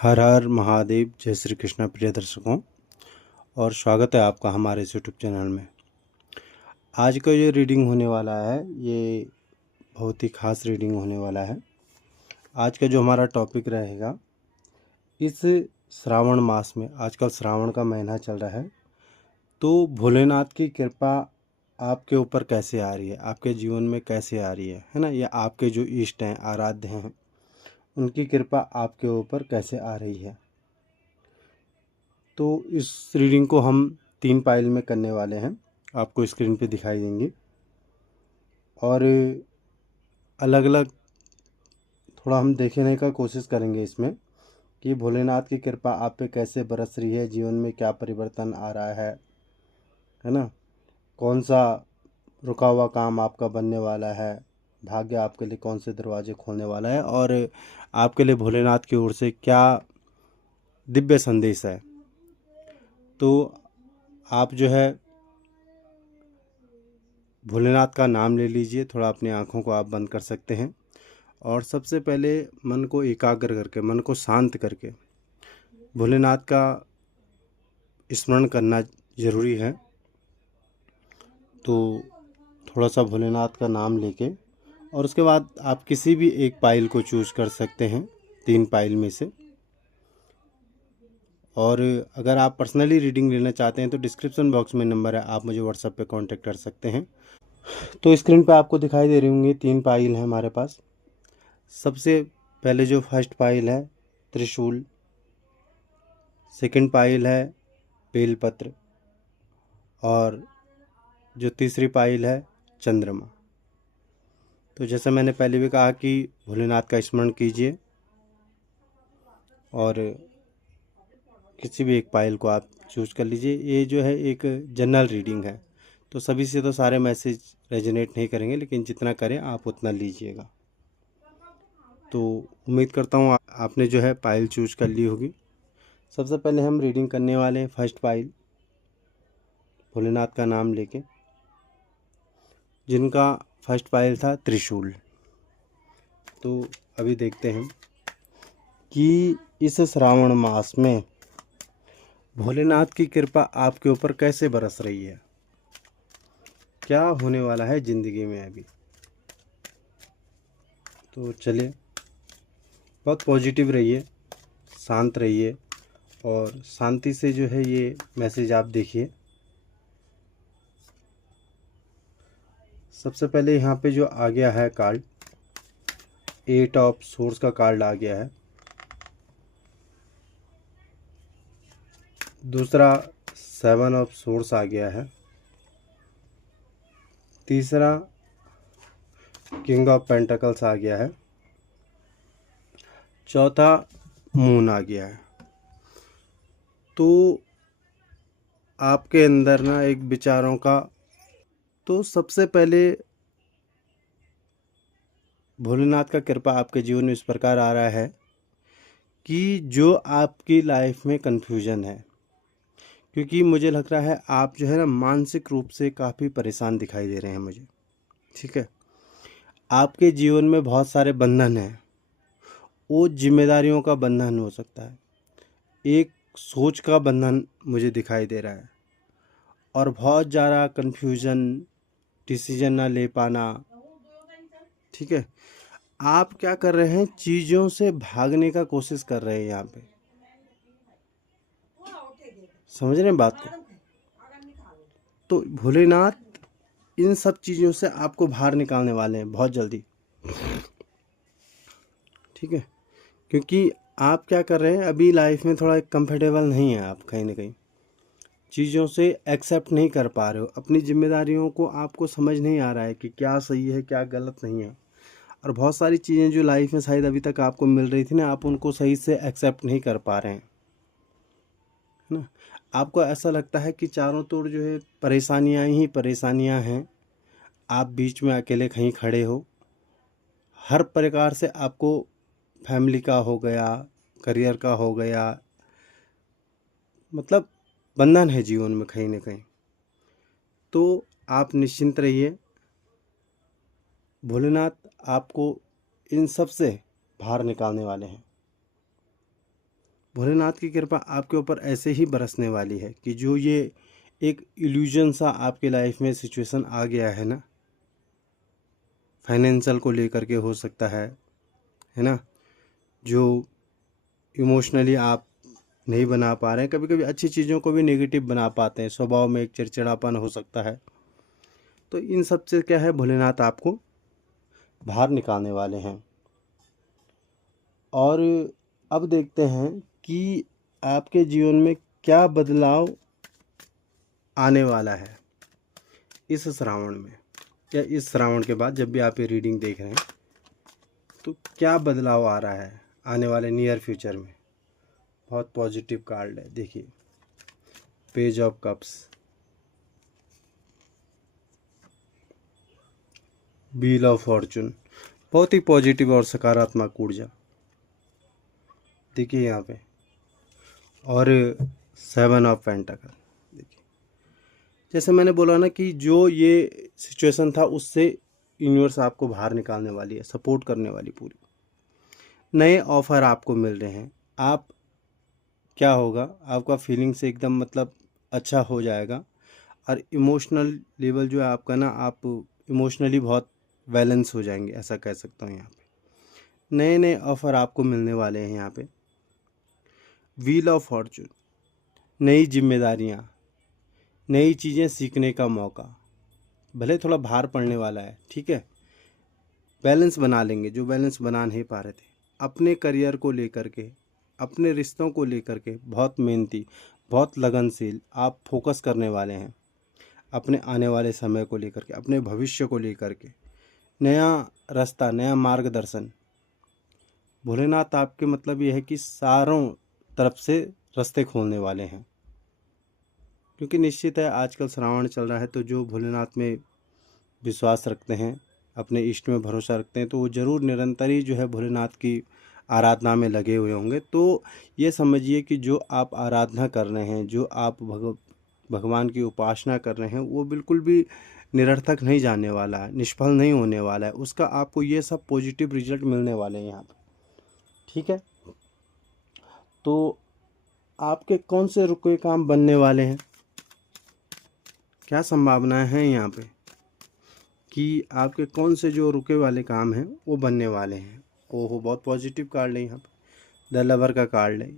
हर हर महादेव। जय श्री कृष्ण प्रिय दर्शकों, और स्वागत है आपका हमारे इस यूट्यूब चैनल में। आज का जो रीडिंग होने वाला है ये बहुत ही ख़ास रीडिंग होने वाला है। आज का जो हमारा टॉपिक रहेगा, इस श्रावण मास में, आजकल श्रावण का महीना चल रहा है, तो भोलेनाथ की कृपा आपके ऊपर कैसे आ रही है, आपके जीवन में कैसे आ रही है ना। या आपके जो इष्ट हैं, आराध्य हैं, उनकी कृपा आपके ऊपर कैसे आ रही है। तो इस रीडिंग को हम 3 पाइल में करने वाले हैं, आपको स्क्रीन पे दिखाई देंगी। और अलग अलग थोड़ा हम देखने का कोशिश करेंगे इसमें कि भोलेनाथ की कृपा आप पे कैसे बरस रही है, जीवन में क्या परिवर्तन आ रहा है ना। कौन सा रुका हुआ काम आपका बनने वाला है, भाग्य आपके लिए कौन से दरवाजे खोलने वाला है, और आपके लिए भोलेनाथ की ओर से क्या दिव्य संदेश है। तो आप जो है भोलेनाथ का नाम ले लीजिए, थोड़ा अपनी आँखों को आप बंद कर सकते हैं, और सबसे पहले मन को एकाग्र करके, मन को शांत करके भोलेनाथ का स्मरण करना ज़रूरी है। तो थोड़ा सा भोलेनाथ का नाम लेके, और उसके बाद आप किसी भी एक पाइल को चूज़ कर सकते हैं 3 पाइल में से। और अगर आप पर्सनली रीडिंग लेना चाहते हैं तो डिस्क्रिप्शन बॉक्स में नंबर है, आप मुझे व्हाट्सएप पे कांटेक्ट कर सकते हैं। तो स्क्रीन पे आपको दिखाई दे रही होंगी 3 पाइल हैं हमारे पास। सबसे पहले जो फर्स्ट पाइल है त्रिशूल, सेकंड पाइल है बेलपत्र, और जो तीसरी पाइल है चंद्रमा। तो जैसे मैंने पहले भी कहा कि भोलेनाथ का स्मरण कीजिए, और किसी भी एक पाइल को आप चूज कर लीजिए। ये जो है एक जनरल रीडिंग है, तो सभी से तो सारे मैसेज रेजोनेट नहीं करेंगे, लेकिन जितना करें आप उतना लीजिएगा। तो उम्मीद करता हूँ आपने जो है पाइल चूज कर ली होगी। सबसे पहले हम रीडिंग करने वाले हैं फर्स्ट पाइल, भोलेनाथ का नाम लेके, जिनका फर्स्ट पाइल था त्रिशूल। तो अभी देखते हैं कि इस श्रावण मास में भोलेनाथ की कृपा आपके ऊपर कैसे बरस रही है, क्या होने वाला है ज़िंदगी में अभी। तो चलिए, बहुत पॉजिटिव रहिए, शांत रहिए, और शांति से जो है ये मैसेज आप देखिए। सबसे पहले यहाँ पे जो आ गया है कार्ड, 8 ऑफ सोर्स का कार्ड आ गया है। दूसरा 7 ऑफ सोर्स आ गया है। तीसरा किंग ऑफ पेंटिकल्स आ गया है। चौथा मून आ गया है। तो आपके अंदर ना एक विचारों का, तो सबसे पहले भोलेनाथ का कृपा आपके जीवन में इस प्रकार आ रहा है कि जो आपकी लाइफ में कन्फ्यूजन है, क्योंकि मुझे लग रहा है आप जो है ना मानसिक रूप से काफ़ी परेशान दिखाई दे रहे हैं मुझे। ठीक है, आपके जीवन में बहुत सारे बंधन हैं, वो जिम्मेदारियों का बंधन हो सकता है, एक सोच का बंधन मुझे दिखाई दे रहा है, और बहुत ज़्यादा कन्फ्यूजन, डिसीजन ना ले पाना। ठीक है, आप क्या कर रहे हैं, चीज़ों से भागने का कोशिश कर रहे हैं यहाँ पे। समझ रहे हैं बात को। तो भोलेनाथ इन सब चीज़ों से आपको बाहर निकालने वाले हैं बहुत जल्दी। ठीक है, क्योंकि आप क्या कर रहे हैं, अभी लाइफ में थोड़ा कंफर्टेबल नहीं है, आप कहीं ना कहीं चीज़ों से एक्सेप्ट नहीं कर पा रहे हो, अपनी जिम्मेदारियों को आपको समझ नहीं आ रहा है कि क्या सही है क्या गलत नहीं है। और बहुत सारी चीज़ें जो लाइफ में शायद अभी तक आपको मिल रही थी ना, आप उनको सही से एक्सेप्ट नहीं कर पा रहे हैं, है ना। आपको ऐसा लगता है कि चारों तरफ जो है परेशानियां ही परेशानियां हैं, आप बीच में अकेले कहीं खड़े हो। हर प्रकार से आपको, फैमिली का हो गया, करियर का हो गया, मतलब बंधन है जीवन में कहीं ना कहीं। तो आप निश्चिंत रहिए, भोलेनाथ आपको इन सब से बाहर निकालने वाले हैं। भोलेनाथ की कृपा आपके ऊपर ऐसे ही बरसने वाली है कि जो ये एक इल्यूजन सा आपके लाइफ में सिचुएशन आ गया है ना, फाइनेंशियल को लेकर के हो सकता है ना, जो इमोशनली आप नहीं बना पा रहे हैं, कभी कभी अच्छी चीज़ों को भी नेगेटिव बना पाते हैं, स्वभाव में एक चिड़चिड़ापन हो सकता है। तो इन सब से क्या है, भोलेनाथ आपको बाहर निकालने वाले हैं। और अब देखते हैं कि आपके जीवन में क्या बदलाव आने वाला है इस श्रावण में, या इस श्रावण के बाद जब भी आप ये रीडिंग देख रहे हैं तो क्या बदलाव आ रहा है आने वाले नियर फ्यूचर में। बहुत पॉजिटिव कार्ड है, देखिए page of cups, wheel of Fortune, बहुत ही पॉजिटिव और सकारात्मक ऊर्जा देखिए यहाँ पे, और 7 ऑफ पेंटाकल। देखिए जैसे मैंने बोला ना कि जो ये सिचुएशन था उससे यूनिवर्स आपको बाहर निकालने वाली है, सपोर्ट करने वाली पूरी। नए ऑफ़र आपको मिल रहे हैं। आप क्या होगा, आपका फीलिंग से एकदम मतलब अच्छा हो जाएगा, और इमोशनल लेवल जो है आपका ना, आप इमोशनली बहुत बैलेंस हो जाएंगे, ऐसा कह सकता हूँ। यहाँ पे नए नए ऑफ़र आपको मिलने वाले हैं। यहाँ पे व्हील ऑफ फॉर्चून, नई जिम्मेदारियाँ, नई चीज़ें सीखने का मौका, भले थोड़ा भार पड़ने वाला है, ठीक है, बैलेंस बना लेंगे जो बैलेंस बना नहीं पा रहे थे। अपने करियर को लेकर के, अपने रिश्तों को लेकर के बहुत मेहनती, बहुत लगनशील आप फोकस करने वाले हैं, अपने आने वाले समय को लेकर के, अपने भविष्य को लेकर के। नया रास्ता, नया मार्गदर्शन, भोलेनाथ आपके मतलब ये है कि सारों तरफ से रास्ते खोलने वाले हैं। क्योंकि निश्चित है आजकल श्रावण चल रहा है, तो जो भोलेनाथ में विश्वास रखते हैं, अपने इष्ट में भरोसा रखते हैं, तो वो ज़रूर निरंतर ही जो है भोलेनाथ की आराधना में लगे हुए होंगे। तो ये समझिए कि जो आप आराधना कर रहे हैं, जो आप भगवान की उपासना कर रहे हैं, वो बिल्कुल भी निरर्थक नहीं जाने वाला है, निष्फल नहीं होने वाला है। उसका आपको ये सब पॉजिटिव रिजल्ट मिलने वाले हैं यहाँ पर, ठीक है। तो आपके कौन से रुके काम बनने वाले हैं, क्या संभावनाएं हैं यहाँ पे कि आपके कौन से जो रुके वाले काम हैं वो बनने वाले हैं। ओहो, बहुत पॉजिटिव कार्ड है यहाँ पे, द लवर का कार्ड है,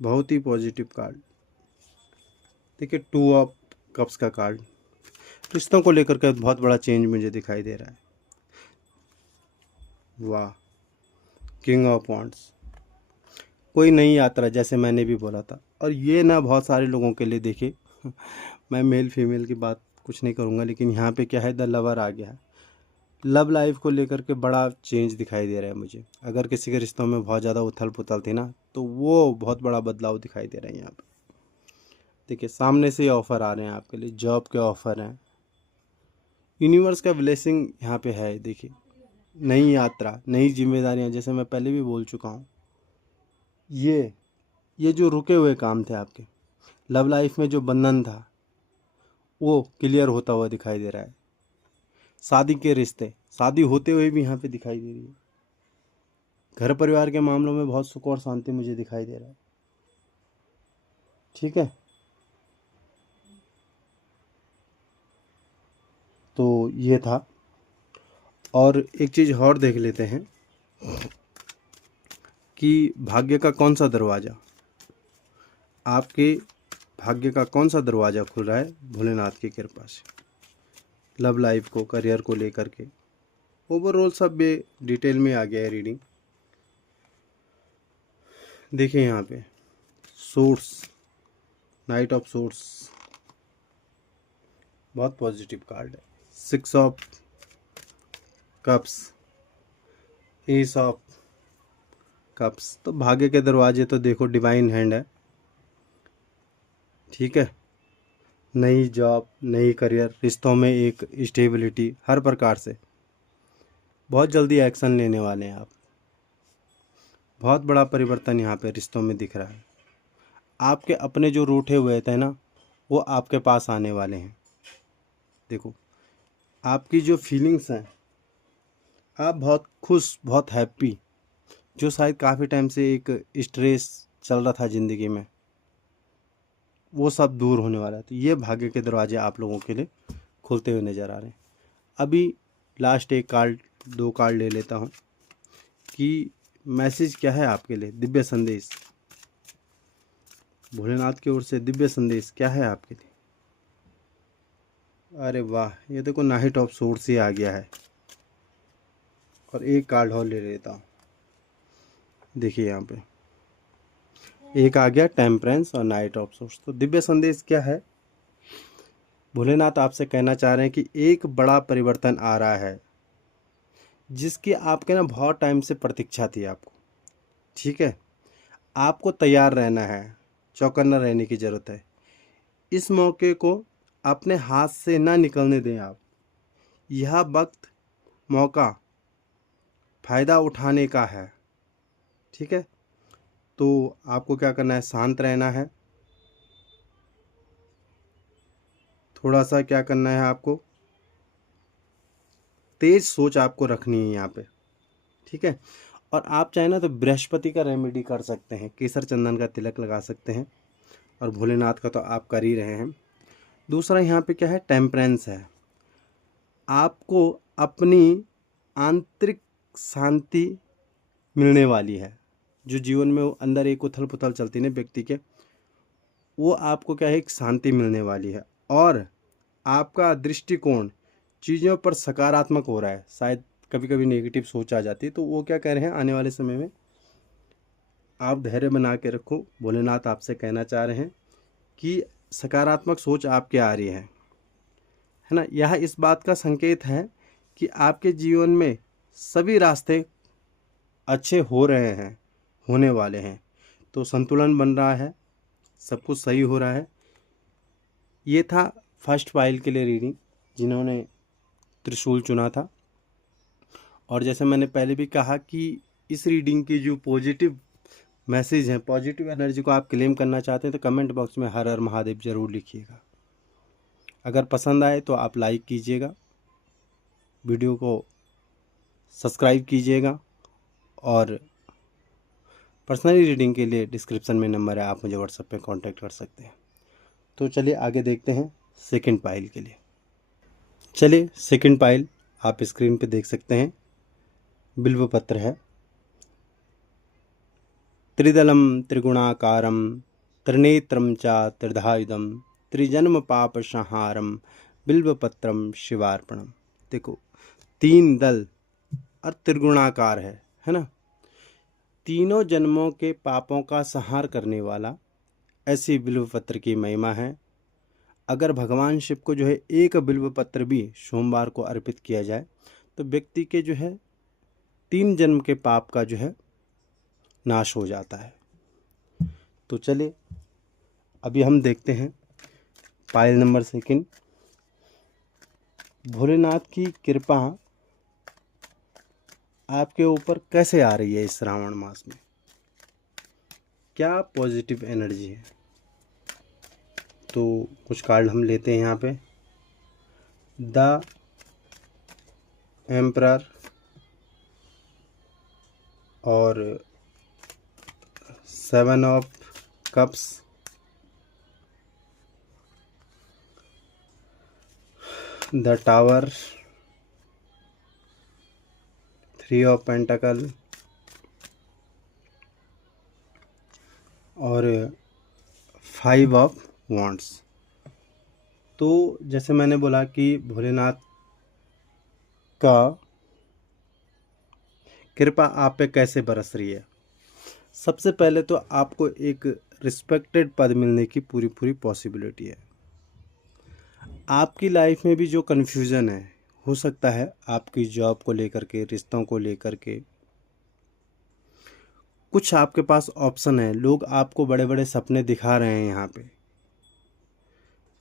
बहुत ही पॉजिटिव कार्ड। देखिए 2 ऑफ कप्स का कार्ड, रिश्तों को लेकर के बहुत बड़ा चेंज मुझे दिखाई दे रहा है। वाह, किंग ऑफ वॉन्ड्स, कोई नई यात्रा, जैसे मैंने भी बोला था। और ये ना बहुत सारे लोगों के लिए, देखिए मैं मेल फीमेल की बात कुछ नहीं करूँगा, लेकिन यहाँ पे क्या है, द लवर आ गया है। लव लाइफ को लेकर के बड़ा चेंज दिखाई दे रहा है मुझे। अगर किसी के रिश्तों में बहुत ज़्यादा उथल पुथल थी ना, तो वो बहुत बड़ा बदलाव दिखाई दे रहा है यहाँ पे। देखिए सामने से ऑफ़र आ रहे हैं आपके लिए, जॉब के ऑफ़र हैं, यूनिवर्स का ब्लेसिंग यहाँ पे है। देखिए नई यात्रा, नई जिम्मेदारियाँ, जैसे मैं पहले भी बोल चुका हूँ। ये जो रुके हुए काम थे आपके, लव लाइफ में जो बंधन था, वो क्लियर होता हुआ दिखाई दे रहा है। शादी के रिश्ते, शादी होते हुए भी यहाँ पे दिखाई दे रही है। घर परिवार के मामलों में बहुत सुख और शांति मुझे दिखाई दे रहा है, ठीक है। तो ये था। और एक चीज़ और देख लेते हैं कि भाग्य का कौन सा दरवाज़ा, आपके भाग्य का कौन सा दरवाज़ा खुल रहा है भोलेनाथ की कृपा से। लव लाइफ को, करियर को लेकर के, ओवरऑल सब ये डिटेल में आ गया है रीडिंग। देखिए यहाँ पे सोर्स, नाइट ऑफ सोर्स, बहुत पॉजिटिव कार्ड है। 6 of cups, S of cups, तो भाग्य के दरवाजे तो देखो डिवाइन हैंड है, ठीक है। नई जॉब, नई करियर, रिश्तों में एक स्टेबिलिटी, हर प्रकार से बहुत जल्दी एक्शन लेने वाले हैं आप। बहुत बड़ा परिवर्तन यहाँ पे रिश्तों में दिख रहा है। आपके अपने जो रूठे हुए थे ना, वो आपके पास आने वाले हैं। देखो आपकी जो फीलिंग्स हैं, आप बहुत खुश, बहुत हैप्पी जो शायद काफ़ी टाइम से एक स्ट्रेस चल रहा था ज़िंदगी में, वो सब दूर होने वाला है। तो ये भाग्य के दरवाजे आप लोगों के लिए खुलते हुए नज़र आ रहे हैं। अभी लास्ट एक कार्ड, 2 कार्ड ले लेता हूँ कि मैसेज क्या है आपके लिए, दिव्य संदेश, भोलेनाथ की ओर से दिव्य संदेश क्या है आपके लिए। अरे वाह, ये देखो नाइट ऑफ सोर्स ही आ गया है। और एक कार्ड और ले लेता हूँ, देखिए यहाँ पे एक आ गया टेम्परेंस और नाइट ऑफ सोर्स। तो दिव्य संदेश क्या है, भोलेनाथ आपसे कहना चाह रहे हैं कि एक बड़ा परिवर्तन आ रहा है जिसकी आपके ना बहुत टाइम से प्रतीक्षा थी आपको। ठीक है, आपको तैयार रहना है, चौकन्ना रहने की ज़रूरत है। इस मौके को अपने हाथ से ना निकलने दें आप। यह वक्त, मौका फ़ायदा उठाने का है। ठीक है, तो आपको क्या करना है, शांत रहना है। थोड़ा सा क्या करना है आपको, तेज सोच आपको रखनी है यहाँ पे। ठीक है, और आप चाहे ना तो बृहस्पति का रेमेडी कर सकते हैं, केसर चंदन का तिलक लगा सकते हैं, और भोलेनाथ का तो आप कर ही रहे हैं। दूसरा यहाँ पे क्या है, टेम्परेंस है। आपको अपनी आंतरिक शांति मिलने वाली है। जो जीवन में वो अंदर एक उथल पुथल चलती है ना व्यक्ति के, वो आपको क्या है, एक शांति मिलने वाली है। और आपका दृष्टिकोण चीज़ों पर सकारात्मक हो रहा है। शायद कभी कभी नेगेटिव सोच आ जाती है, तो वो क्या कह रहे हैं, आने वाले समय में आप धैर्य बना के रखो। भोलेनाथ आपसे कहना चाह रहे हैं कि सकारात्मक सोच आपके आ रही है ना। यह इस बात का संकेत है कि आपके जीवन में सभी रास्ते अच्छे हो रहे हैं, होने वाले हैं। तो संतुलन बन रहा है, सब कुछ सही हो रहा है। ये था फर्स्ट फाइल के लिए रीडिंग, जिन्होंने त्रिशूल चुना था। और जैसे मैंने पहले भी कहा कि इस रीडिंग की जो पॉजिटिव मैसेज हैं, पॉजिटिव एनर्जी को आप क्लेम करना चाहते हैं, तो कमेंट बॉक्स में हर हर महादेव ज़रूर लिखिएगा। अगर पसंद आए तो आप लाइक कीजिएगा, वीडियो को सब्सक्राइब कीजिएगा, और पर्सनली रीडिंग के लिए डिस्क्रिप्शन में नंबर है, आप मुझे व्हाट्सएप पे कांटेक्ट कर सकते हैं। तो चलिए आगे देखते हैं सेकंड पाइल के लिए। चलिए सेकंड पाइल आप स्क्रीन पे देख सकते हैं, बिल्व पत्र है। त्रिदलम त्रिगुणाकारम त्रिनेत्रम च त्रिधायुधम त्रिजन्म पाप संहारम बिल्वपत्रम शिवार्पणम। देखो 3 दल और त्रिगुणाकार है ना। तीनों जन्मों के पापों का संहार करने वाला, ऐसी बिल्वपत्र की महिमा है। अगर भगवान शिव को जो है एक बिल्वपत्र भी सोमवार को अर्पित किया जाए, तो व्यक्ति के जो है 3 जन्म के पाप का जो है नाश हो जाता है। तो चलिए अभी हम देखते हैं पाइल नंबर सेकंड। भोलेनाथ की कृपा आपके ऊपर कैसे आ रही है इस श्रावण मास में, क्या पॉजिटिव एनर्जी है। तो कुछ कार्ड हम लेते हैं यहाँ पे, द एम्परर और 7 of cups, the tower, 3 of pentacle और 5 ऑफ वॉन्ड्स। तो जैसे मैंने बोला कि भोलेनाथ का कृपा आप पे कैसे बरस रही है। सबसे पहले तो आपको एक रिस्पेक्टेड पद मिलने की पूरी पूरी पॉसिबिलिटी है। आपकी लाइफ में भी जो कन्फ्यूज़न है, हो सकता है आपकी जॉब को लेकर के, रिश्तों को लेकर के, कुछ आपके पास ऑप्शन है। लोग आपको बड़े बड़े सपने दिखा रहे हैं यहाँ पे,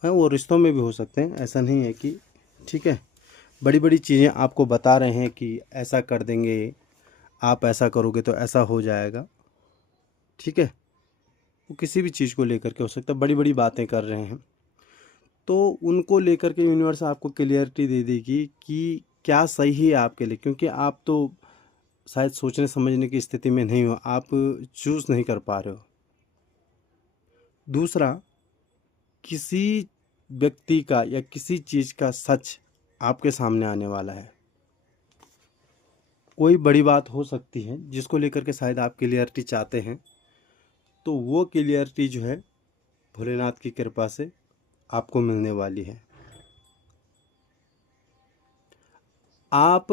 हाँ वो रिश्तों में भी हो सकते हैं, ऐसा नहीं है कि, ठीक है, बड़ी बड़ी चीज़ें आपको बता रहे हैं कि ऐसा कर देंगे, आप ऐसा करोगे तो ऐसा हो जाएगा। ठीक है, वो किसी भी चीज़ को लेकर के हो सकता है, बड़ी बड़ी बातें कर रहे हैं। तो उनको लेकर के यूनिवर्स आपको क्लियरिटी दे देगी कि क्या सही है आपके लिए, क्योंकि आप तो शायद सोचने समझने की स्थिति में नहीं हो, आप चूज़ नहीं कर पा रहे हो। दूसरा, किसी व्यक्ति का या किसी चीज़ का सच आपके सामने आने वाला है। कोई बड़ी बात हो सकती है जिसको लेकर के शायद आप क्लियरिटी चाहते हैं, तो वो क्लियरिटी जो है भोलेनाथ की कृपा से आपको मिलने वाली है। आप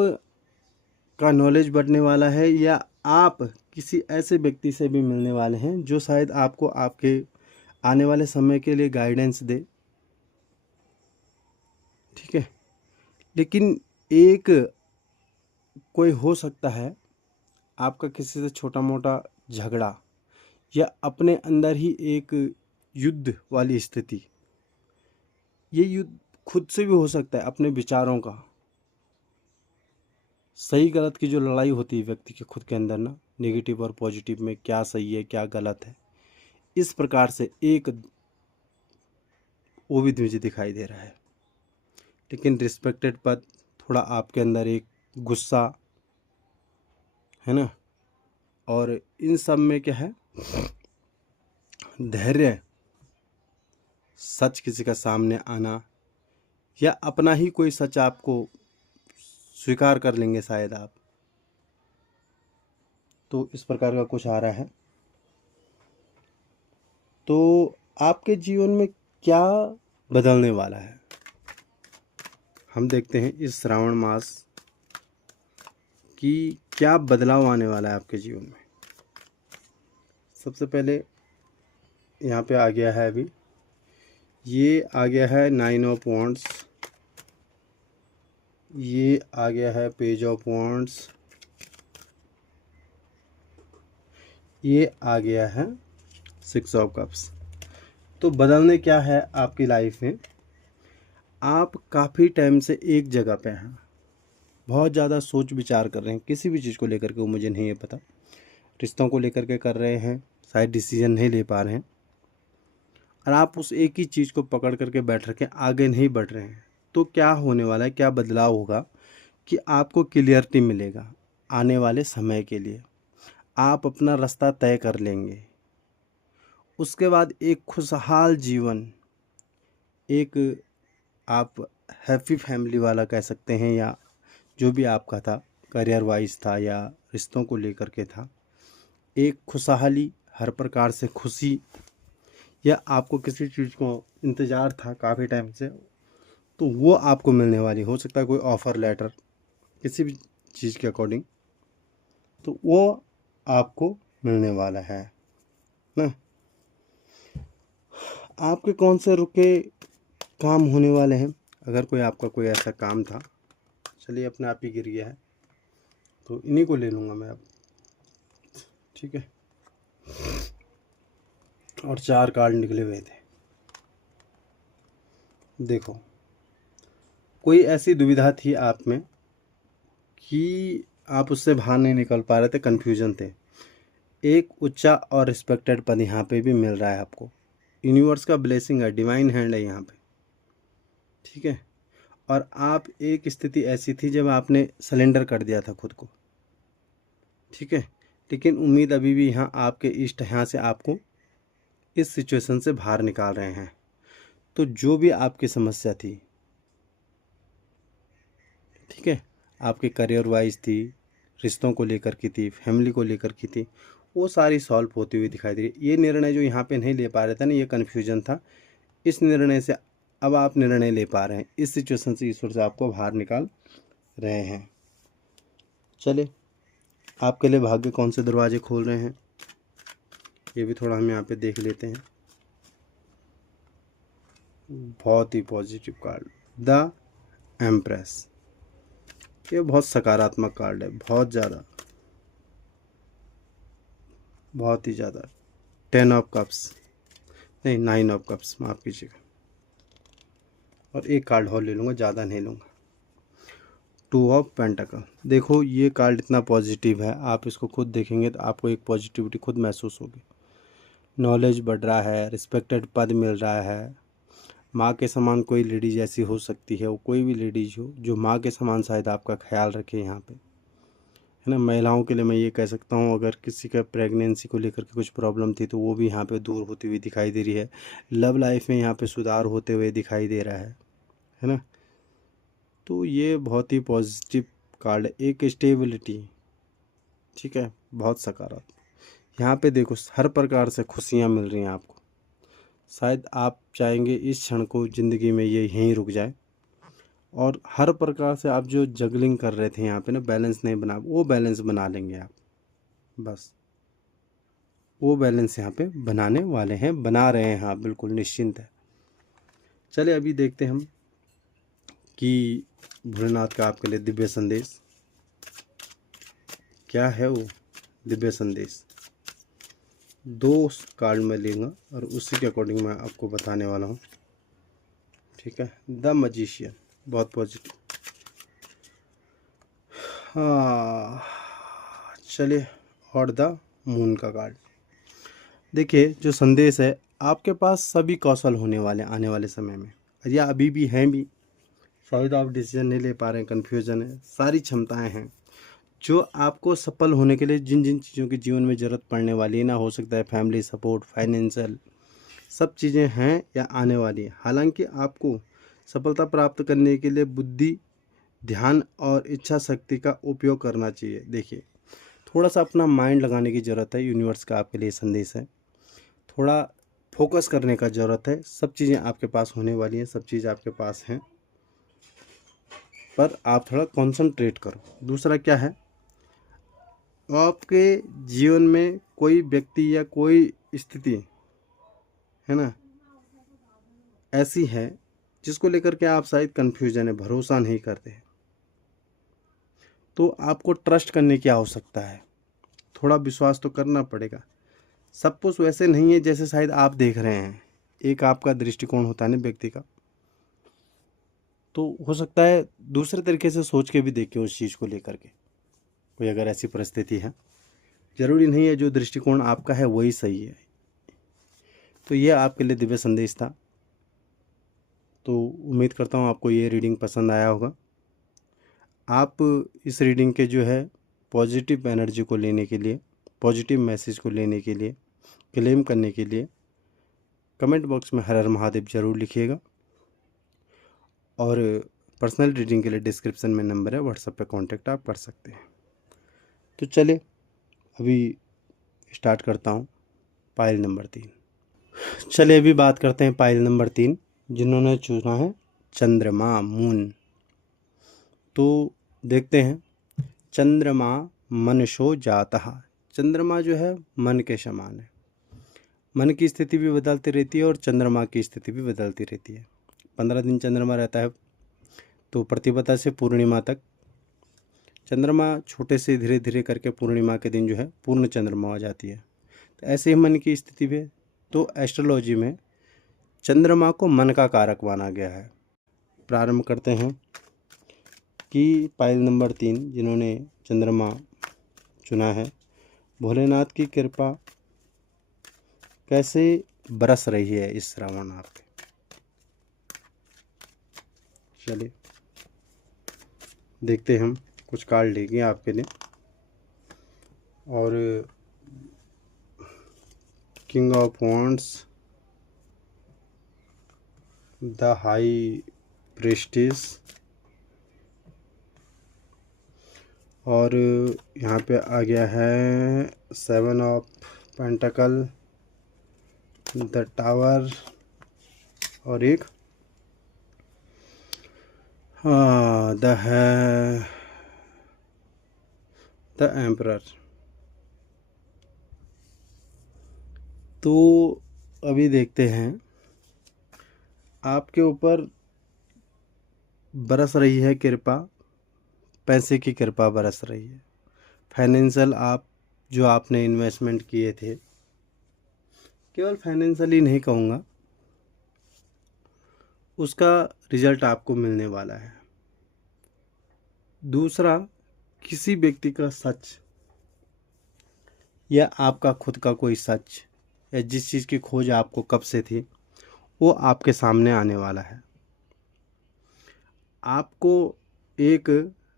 का नॉलेज बढ़ने वाला है, या आप किसी ऐसे व्यक्ति से भी मिलने वाले हैं जो शायद आपको आपके आने वाले समय के लिए गाइडेंस दे। ठीक है, लेकिन एक कोई हो सकता है आपका किसी से छोटा मोटा झगड़ा, या अपने अंदर ही एक युद्ध वाली स्थिति। ये युद्ध खुद से भी हो सकता है, अपने विचारों का। सही गलत की जो लड़ाई होती है व्यक्ति के खुद के अंदर ना, नेगेटिव और पॉजिटिव में क्या सही है क्या गलत है, इस प्रकार से एक वो भी मुझे दिखाई दे रहा है। लेकिन रिस्पेक्टेड पद, थोड़ा आपके अंदर एक गुस्सा है ना, और इन सब में क्या है, धैर्य, सच किसी का सामने आना, या अपना ही कोई सच आपको स्वीकार कर लेंगे शायद आप। तो इस प्रकार का कुछ आ रहा है। तो आपके जीवन में क्या बदलने वाला है, हम देखते हैं इस श्रावण मास कि क्या बदलाव आने वाला है आपके जीवन में। सबसे पहले यहाँ पे आ गया है, अभी ये आ गया है 9 ऑफ वॉन्ड्स, ये आ गया है पेज ऑफ वॉन्ड्स, ये आ गया है 6 ऑफ कप्स। तो बदलने क्या है आपकी लाइफ में, आप काफ़ी टाइम से एक जगह पे हैं, बहुत ज़्यादा सोच विचार कर रहे हैं किसी भी चीज़ को लेकर के, वो मुझे नहीं है पता, रिश्तों को लेकर के कर रहे हैं, शायद डिसीजन नहीं ले पा रहे हैं, और आप उस एक ही चीज़ को पकड़ करके बैठ रखे आगे नहीं बढ़ रहे हैं। तो क्या होने वाला है, क्या बदलाव होगा कि आपको क्लियरिटी मिलेगा आने वाले समय के लिए, आप अपना रास्ता तय कर लेंगे। उसके बाद एक खुशहाल जीवन, एक आप हैप्पी फैमिली वाला कह सकते हैं, या जो भी आपका था, करियर वाइज था या रिश्तों को लेकर के था, एक खुशहाली, हर प्रकार से खुशी, या आपको किसी चीज़ को इंतज़ार था काफ़ी टाइम से, तो वो आपको मिलने वाली। हो सकता है कोई ऑफ़र लेटर किसी भी चीज़ के अकॉर्डिंग, तो वो आपको मिलने वाला है ना। आपके कौन से रुके काम होने वाले हैं, अगर कोई आपका कोई ऐसा काम था, चलिए अपने आप ही गिर गया है तो इन्हीं को ले लूँगा मैं अब। ठीक है, और 4 कार्ड निकले हुए थे। देखो, कोई ऐसी दुविधा थी आप में कि आप उससे बाहर नहीं निकल पा रहे थे, कन्फ्यूजन थे। एक ऊंचा और रिस्पेक्टेड पद यहाँ पे भी मिल रहा है आपको, यूनिवर्स का ब्लेसिंग है, डिवाइन हैंड है यहाँ पे। ठीक है, और आप एक स्थिति ऐसी थी जब आपने सरेंडर कर दिया था खुद को। ठीक है, लेकिन उम्मीद अभी भी यहाँ आपके इष्ट यहाँ से आपको इस सिचुएशन से बाहर निकाल रहे हैं। तो जो भी आपकी समस्या थी, ठीक है, आपके करियर वाइज थी, रिश्तों को लेकर की थी, फैमिली को लेकर की थी, वो सारी सॉल्व होती हुई दिखाई दे रही। ये निर्णय जो यहाँ पे नहीं ले पा रहे थे ना, ये कन्फ्यूजन था, इस निर्णय से अब आप निर्णय ले पा रहे हैं, इस सिचुएशन से ईश्वर से आपको बाहर निकाल रहे हैं। चलिए, आपके लिए भाग्य कौन से दरवाजे खोल रहे हैं, ये भी थोड़ा हम यहाँ पे देख लेते हैं। बहुत ही पॉजिटिव कार्ड, द एम्प्रेस, ये बहुत सकारात्मक कार्ड है, बहुत ज़्यादा, बहुत ही ज़्यादा। 10 ऑफ कप्स, नहीं 9 ऑफ कप्स, माफ़ कीजिएगा, और एक कार्ड और ले लूँगा, ज़्यादा नहीं लूँगा। 2 ऑफ पेंटाकल। देखो, ये कार्ड इतना पॉजिटिव है, आप इसको खुद देखेंगे तो आपको एक पॉजिटिविटी खुद महसूस होगी। नॉलेज बढ़ रहा है, रिस्पेक्टेड पद मिल रहा है, माँ के समान कोई लेडीज ऐसी हो सकती है, वो कोई भी लेडीज हो जो माँ के समान शायद आपका ख्याल रखे यहाँ पे, है ना। महिलाओं के लिए मैं ये कह सकता हूँ, अगर किसी का प्रेगनेंसी को लेकर के कुछ प्रॉब्लम थी तो वो भी यहाँ पे दूर होती हुई दिखाई दे रही है। लव लाइफ में यहाँ पे सुधार होते हुए दिखाई दे रहा है ना। तो ये बहुत ही पॉजिटिव कार्ड है, एक स्टेबिलिटी, ठीक है, बहुत सकारात्मक। यहाँ पे देखो हर प्रकार से खुशियाँ मिल रही हैं आपको। शायद आप चाहेंगे इस क्षण को ज़िंदगी में ये यहीं रुक जाए, और हर प्रकार से आप जो जगलिंग कर रहे थे यहाँ पे ना, बैलेंस नहीं बना, वो बैलेंस बना लेंगे आप। बस वो बैलेंस यहाँ पे बनाने वाले हैं, बना रहे हैं, हाँ बिल्कुल निश्चिंत है। चलिए अभी देखते हैं हम कि भोलेनाथ का आपके लिए दिव्य संदेश क्या है। वो दिव्य संदेश 2 कार्ड में लूँगा और उसी के अकॉर्डिंग मैं आपको बताने वाला हूँ, ठीक है। द मैजिशियन, बहुत पॉजिटिव। हाँ चलिए, और द मून का कार्ड। देखिए जो संदेश है, आपके पास सभी कौशल होने वाले आने वाले समय में, या अभी भी हैं भी। शायद आप डिसीजन नहीं ले पा रहे हैं, कन्फ्यूज़न है, सारी क्षमताएं हैं जो आपको सफल होने के लिए जिन जिन चीज़ों की जीवन में ज़रूरत पड़ने वाली है ना, हो सकता है फैमिली सपोर्ट, फाइनेंशियल, सब चीज़ें हैं या आने वाली है। हालांकि आपको सफलता प्राप्त करने के लिए बुद्धि, ध्यान और इच्छा शक्ति का उपयोग करना चाहिए। देखिए थोड़ा सा अपना माइंड लगाने की ज़रूरत है, यूनिवर्स का आपके लिए संदेश है। थोड़ा फोकस करने का ज़रूरत है, सब चीज़ें आपके पास होने वाली हैं, सब चीज़ आपके पास हैं, पर आप थोड़ा कंसंट्रेट करो। दूसरा क्या है, आपके जीवन में कोई व्यक्ति या कोई स्थिति है ना ऐसी है जिसको लेकर के आप शायद कन्फ्यूजन है, भरोसा नहीं करते हैं, तो आपको ट्रस्ट करने की आवश्यकता है। थोड़ा विश्वास तो करना पड़ेगा। सब कुछ वैसे नहीं है जैसे शायद आप देख रहे हैं। एक आपका दृष्टिकोण होता है ना व्यक्ति का, तो हो सकता है दूसरे तरीके से सोच के भी देखें उस चीज़ को लेकर के। कोई अगर ऐसी परिस्थिति है, ज़रूरी नहीं है जो दृष्टिकोण आपका है वही सही है। तो ये आपके लिए दिव्य संदेश था। तो उम्मीद करता हूँ आपको ये रीडिंग पसंद आया होगा। आप इस रीडिंग के जो है पॉजिटिव एनर्जी को लेने के लिए, पॉजिटिव मैसेज को लेने के लिए, क्लेम करने के लिए कमेंट बॉक्स में हर हर महादेव ज़रूर लिखिएगा। और पर्सनल रीडिंग के लिए डिस्क्रिप्शन में नंबर है, व्हाट्सएप पे कांटेक्ट आप कर सकते हैं। तो चलिए अभी स्टार्ट करता हूँ पाइल नंबर 3। चलिए अभी बात करते हैं पाइल नंबर 3, जिन्होंने चुना है चंद्रमा, मून। तो देखते हैं, चंद्रमा मनशो जातः। चंद्रमा जो है मन के समान है। मन की स्थिति भी बदलती रहती है और चंद्रमा की स्थिति भी बदलती रहती है। 15 दिन चंद्रमा रहता है, तो प्रतिपदा से पूर्णिमा तक चंद्रमा छोटे से धीरे धीरे करके पूर्णिमा के दिन जो है पूर्ण चंद्रमा आ जाती है। तो ऐसे ही मन की स्थिति में, तो एस्ट्रोलॉजी में चंद्रमा को मन का कारक माना गया है। प्रारंभ करते हैं कि पाइल नंबर 3 जिन्होंने चंद्रमा चुना है, भोलेनाथ की कृपा कैसे बरस रही है इस श्रावण आप पे। चलिए देखते हैं हम, कुछ कार्ड लेंगे आपके लिए। और king of wands, the high prestige, और यहाँ पे आ गया है 7 ऑफ पेंटाकल, द टावर, और एक द एम्परर। तो अभी देखते हैं आपके ऊपर बरस रही है कृपा, पैसे की कृपा बरस रही है। फाइनेंशियल, आप जो आपने इन्वेस्टमेंट किए थे, केवल फाइनेंशियली नहीं कहूँगा, उसका रिजल्ट आपको मिलने वाला है। दूसरा, किसी व्यक्ति का सच या आपका खुद का कोई सच, या जिस चीज़ की खोज आपको कब से थी, वो आपके सामने आने वाला है। आपको एक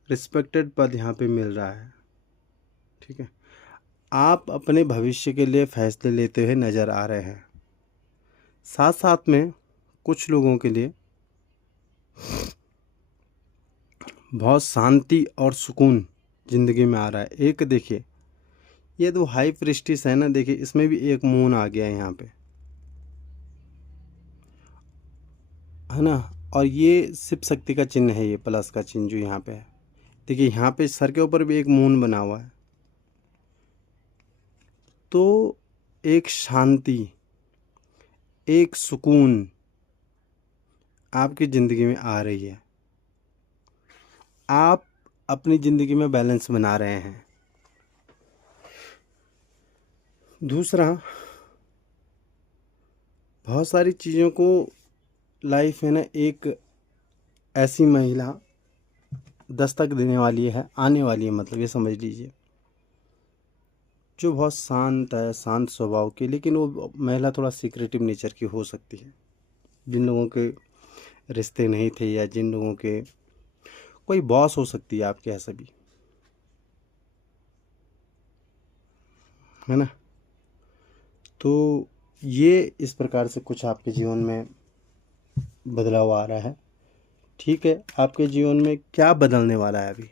रिस्पेक्टेड पद यहाँ पे मिल रहा है। ठीक है। आप अपने भविष्य के लिए फैसले लेते हुए नज़र आ रहे हैं। साथ साथ में कुछ लोगों के लिए बहुत शांति और सुकून ज़िंदगी में आ रहा है। एक देखिए, ये तो हाई प्रेस्टीज है ना, देखिए इसमें भी एक मून आ गया है यहाँ पे, है ना। और ये शिव शक्ति का चिन्ह है, ये प्लस का चिन्ह जो यहाँ पे है। देखिए यहाँ पे सर के ऊपर भी एक मून बना हुआ है। तो एक शांति, एक सुकून आपकी ज़िंदगी में आ रही है। आप अपनी ज़िंदगी में बैलेंस बना रहे हैं। दूसरा, बहुत सारी चीज़ों को लाइफ में ना एक ऐसी महिला दस्तक देने वाली है, आने वाली है, मतलब ये समझ लीजिए, जो बहुत शांत है, शांत स्वभाव की, लेकिन वो महिला थोड़ा सीक्रेटिव नेचर की हो सकती है। जिन लोगों के रिश्ते नहीं थे या जिन लोगों के कोई बॉस हो सकती है आपके, ऐसा भी, है ना। तो ये इस प्रकार से कुछ आपके जीवन में बदलाव आ रहा है। ठीक है, आपके जीवन में क्या बदलने वाला है अभी,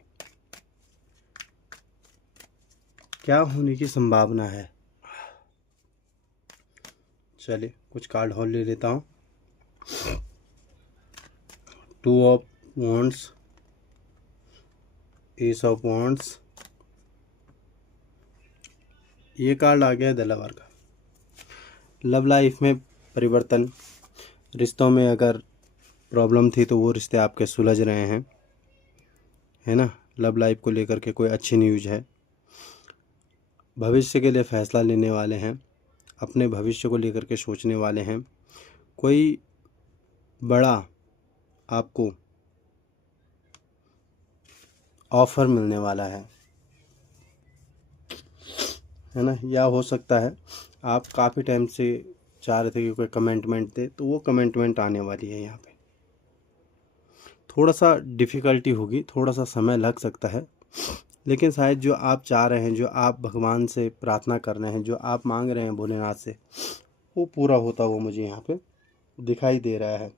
क्या होने की संभावना है। चलिए कुछ कार्ड और ले लेता हूँ। 2 of wands, S of wands, ये कार्ड आ गया है द लवर का। लव लाइफ में परिवर्तन, रिश्तों में अगर प्रॉब्लम थी तो वो रिश्ते आपके सुलझ रहे हैं, है ना। लव लाइफ को लेकर के कोई अच्छी न्यूज़ है। भविष्य के लिए फ़ैसला लेने वाले हैं, अपने भविष्य को लेकर के सोचने वाले हैं। कोई बड़ा आपको ऑफ़र मिलने वाला है ना। या हो सकता है आप काफ़ी टाइम से चाह रहे थे कि कोई कमिटमेंट दे, तो वो कमिटमेंट आने वाली है। यहाँ पे थोड़ा सा डिफ़िकल्टी होगी, थोड़ा सा समय लग सकता है, लेकिन शायद जो आप चाह रहे हैं, जो आप भगवान से प्रार्थना कर रहे हैं, जो आप मांग रहे हैं भोलेनाथ से, वो पूरा होता हुआ मुझे यहाँ पे दिखाई दे रहा है।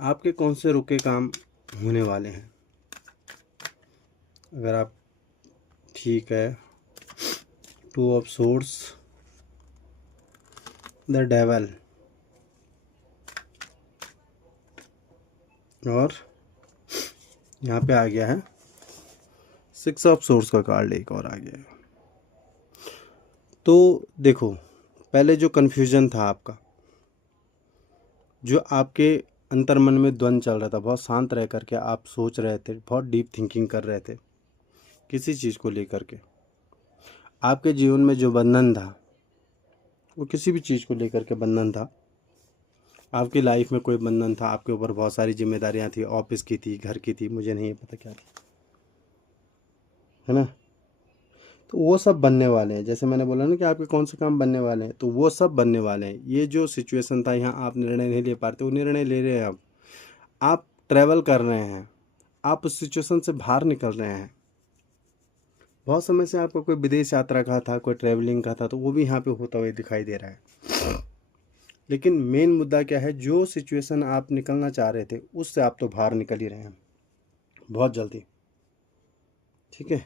आपके कौन से रुके काम होने वाले हैं, अगर आप ठीक है। 2 ऑफ सोर्ड्स, द डेवल, और यहाँ पे आ गया है 6 ऑफ सोर्ड्स का कार्ड, एक और आ गया है। तो देखो, पहले जो कन्फ्यूज़न था आपका, जो आपके अंतर्मन में द्वंद्व चल रहा था, बहुत शांत रह करके आप सोच रहे थे, बहुत डीप थिंकिंग कर रहे थे किसी चीज़ को लेकर के, आपके जीवन में जो बंधन था, वो किसी भी चीज़ को लेकर के बंधन था, आपकी लाइफ में कोई बंधन था, आपके ऊपर बहुत सारी जिम्मेदारियां थी, ऑफिस की थी, घर की थी, मुझे नहीं पता क्या थी, है ना। तो वो सब बनने वाले हैं। जैसे मैंने बोला ना कि आपके कौन से काम बनने वाले हैं, तो वो सब बनने वाले हैं। ये जो सिचुएशन था, यहाँ आप निर्णय नहीं ले पाते, वो निर्णय ले रहे हैं। आप ट्रैवल कर रहे हैं, आप उस सिचुएशन से बाहर निकल रहे हैं। बहुत समय से आपका कोई विदेश यात्रा का था, कोई ट्रैवलिंग का था, तो वो भी यहाँ पे होता हुआ दिखाई दे रहा है। लेकिन मेन मुद्दा क्या है, जो सिचुएशन आप निकलना चाह रहे थे उससे आप तो बाहर निकल ही रहे हैं बहुत जल्दी। ठीक है,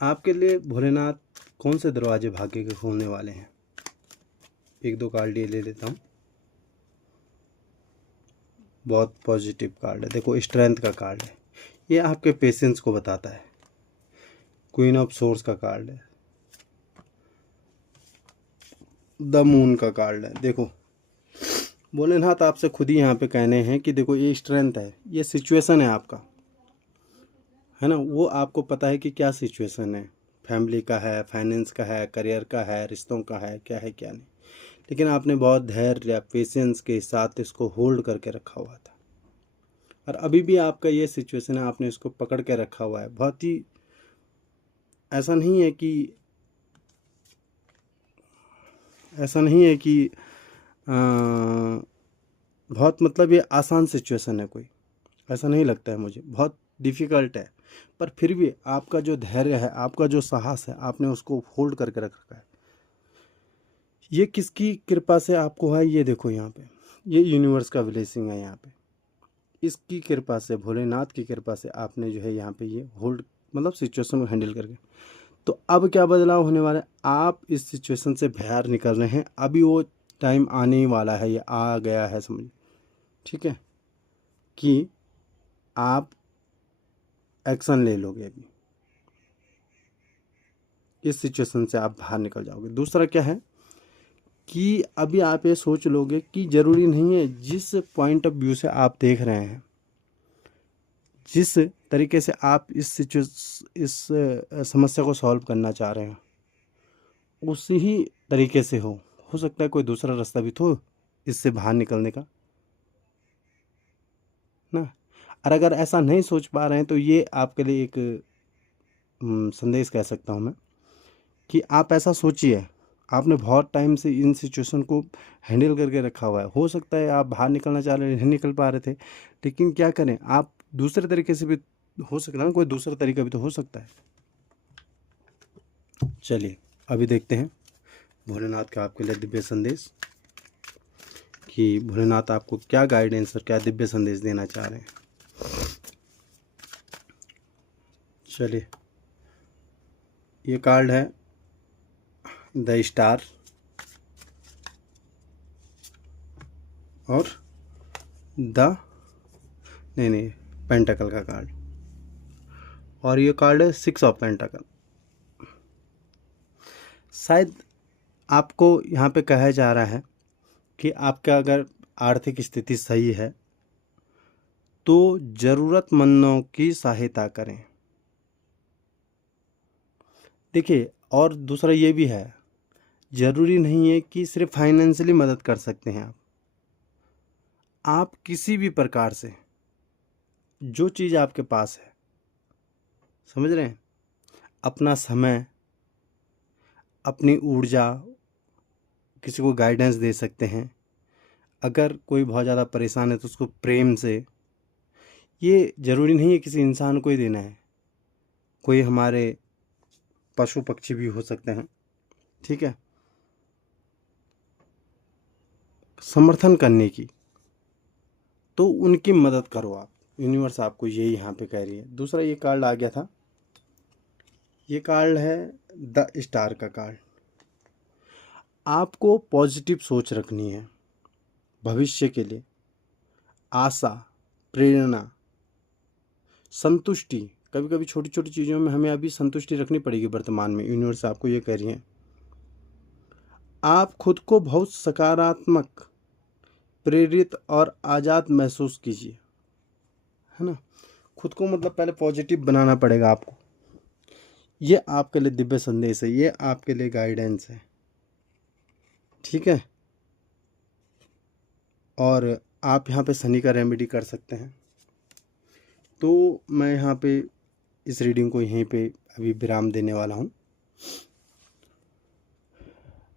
आपके लिए भोलेनाथ कौन से दरवाजे भाग्य के खोलने वाले हैं, 1-2 कार्ड ये ले लेता हूँ। बहुत पॉजिटिव कार्ड है, देखो स्ट्रेंथ का कार्ड है, ये आपके पेशेंस को बताता है। क्वीन ऑफ सोर्स का कार्ड है, द मून का कार्ड है। देखो भोलेनाथ आपसे खुद ही यहाँ पे कहने हैं कि देखो ये स्ट्रेंथ है, ये सिचुएशन है आपका, है ना। वो आपको पता है कि क्या सिचुएशन है, फैमिली का है, फाइनेंस का है, करियर का है, रिश्तों का है, क्या है क्या नहीं, लेकिन आपने बहुत धैर्य या पेशेंस के साथ इसको होल्ड करके रखा हुआ था, और अभी भी आपका ये सिचुएशन है, आपने इसको पकड़ के रखा हुआ है। बहुत ही ऐसा नहीं है कि बहुत मतलब ये आसान सिचुएशन है, कोई ऐसा नहीं लगता है मुझे, बहुत डिफ़िकल्ट है। पर फिर भी आपका जो धैर्य है, आपका जो साहस है, आपने उसको होल्ड करके रख रखा है। ये किसकी कृपा से आपको है, ये देखो यहाँ पे, ये यूनिवर्स का ब्लेसिंग है यहाँ पे। इसकी कृपा से, भोलेनाथ की कृपा से आपने जो है यहाँ पे ये होल्ड, मतलब सिचुएशन को हैंडल करके। तो अब क्या बदलाव होने वाला है, आप इस सिचुएशन से बाहर निकल रहे हैं। अभी वो टाइम आने ही वाला है, ये आ गया है समझ, ठीक है, कि आप एक्शन ले लोगे। अभी इस सिचुएशन से आप बाहर निकल जाओगे। दूसरा क्या है कि अभी आप ये सोच लोगे कि ज़रूरी नहीं है, जिस पॉइंट ऑफ व्यू से आप देख रहे हैं, जिस तरीके से आप इस समस्या को सॉल्व करना चाह रहे हैं, उसी ही तरीके से हो सकता है कोई दूसरा रास्ता भी तो इससे बाहर निकलने का ना। और अगर ऐसा नहीं सोच पा रहे हैं तो ये आपके लिए एक संदेश कह सकता हूँ मैं, कि आप ऐसा सोचिए। आपने बहुत टाइम से इन सिचुएशन को हैंडल करके रखा हुआ है। हो सकता है आप बाहर निकलना चाह रहे, नहीं निकल पा रहे थे, लेकिन क्या करें, आप दूसरे तरीके से भी हो सकता है ना, कोई दूसरा तरीका भी तो हो सकता है। चलिए अभी देखते हैं भोलेनाथ का आपके लिए दिव्य संदेश, कि भोलेनाथ आपको क्या गाइडेंस और क्या दिव्य संदेश देना चाह रहे हैं। चलिए, ये कार्ड है द स्टार और नहीं पेंटाकल का कार्ड, और ये कार्ड है 6 ऑफ पेंटाकल। शायद आपको यहाँ पे कहा जा रहा है कि आपका अगर आर्थिक स्थिति सही है तो ज़रूरतमंदों की सहायता करें। देखिए, और दूसरा ये भी है, ज़रूरी नहीं है कि सिर्फ फाइनेंशियली मदद कर सकते हैं आप किसी भी प्रकार से, जो चीज़ आपके पास है, समझ रहे हैं, अपना समय, अपनी ऊर्जा, किसी को गाइडेंस दे सकते हैं। अगर कोई बहुत ज़्यादा परेशान है तो उसको प्रेम से, ये ज़रूरी नहीं है किसी इंसान को ही देना है, कोई हमारे पशु पक्षी भी हो सकते हैं, ठीक है, समर्थन करने की, तो उनकी मदद करो आप। यूनिवर्स आपको यही यहाँ पे कह रही है। दूसरा ये कार्ड आ गया था, ये कार्ड है द स्टार का कार्ड। आपको पॉजिटिव सोच रखनी है भविष्य के लिए, आशा, प्रेरणा, संतुष्टि। कभी कभी छोटी छोटी चीज़ों में हमें अभी संतुष्टि रखनी पड़ेगी वर्तमान में। यूनिवर्स आपको ये कह रही है, आप खुद को बहुत सकारात्मक, प्रेरित और आज़ाद महसूस कीजिए, है ना। खुद को मतलब पहले पॉजिटिव बनाना पड़ेगा आपको। ये आपके लिए दिव्य संदेश है, ये आपके लिए गाइडेंस है, ठीक है। और आप यहाँ पे शनि का रेमेडी कर सकते हैं। तो मैं यहाँ पे इस रीडिंग को यहीं पे अभी विराम देने वाला हूँ।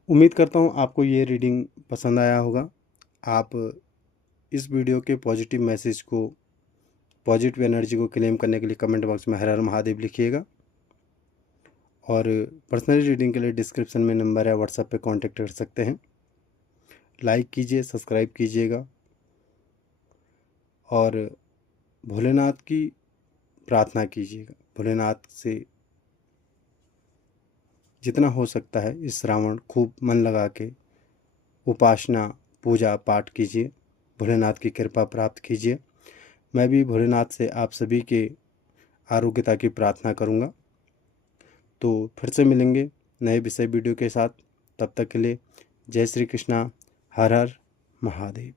उम्मीद करता हूँ आपको ये रीडिंग पसंद आया होगा। आप इस वीडियो के पॉजिटिव मैसेज को, पॉजिटिव एनर्जी को क्लेम करने के लिए कमेंट बॉक्स में हर हर महादेव लिखिएगा। और पर्सनली रीडिंग के लिए डिस्क्रिप्शन में नंबर है, व्हाट्सएप पे कांटेक्ट कर सकते हैं। लाइक कीजिए, सब्सक्राइब कीजिएगा, और भोलेनाथ की प्रार्थना कीजिएगा। भोलेनाथ से जितना हो सकता है इस श्रावण खूब मन लगा के उपासना, पूजा पाठ कीजिए, भोलेनाथ की कृपा प्राप्त कीजिए। मैं भी भोलेनाथ से आप सभी के आरोग्यता की प्रार्थना करूंगा। तो फिर से मिलेंगे नए विषय वीडियो के साथ। तब तक के लिए जय श्री कृष्णा, हर हर महादेव।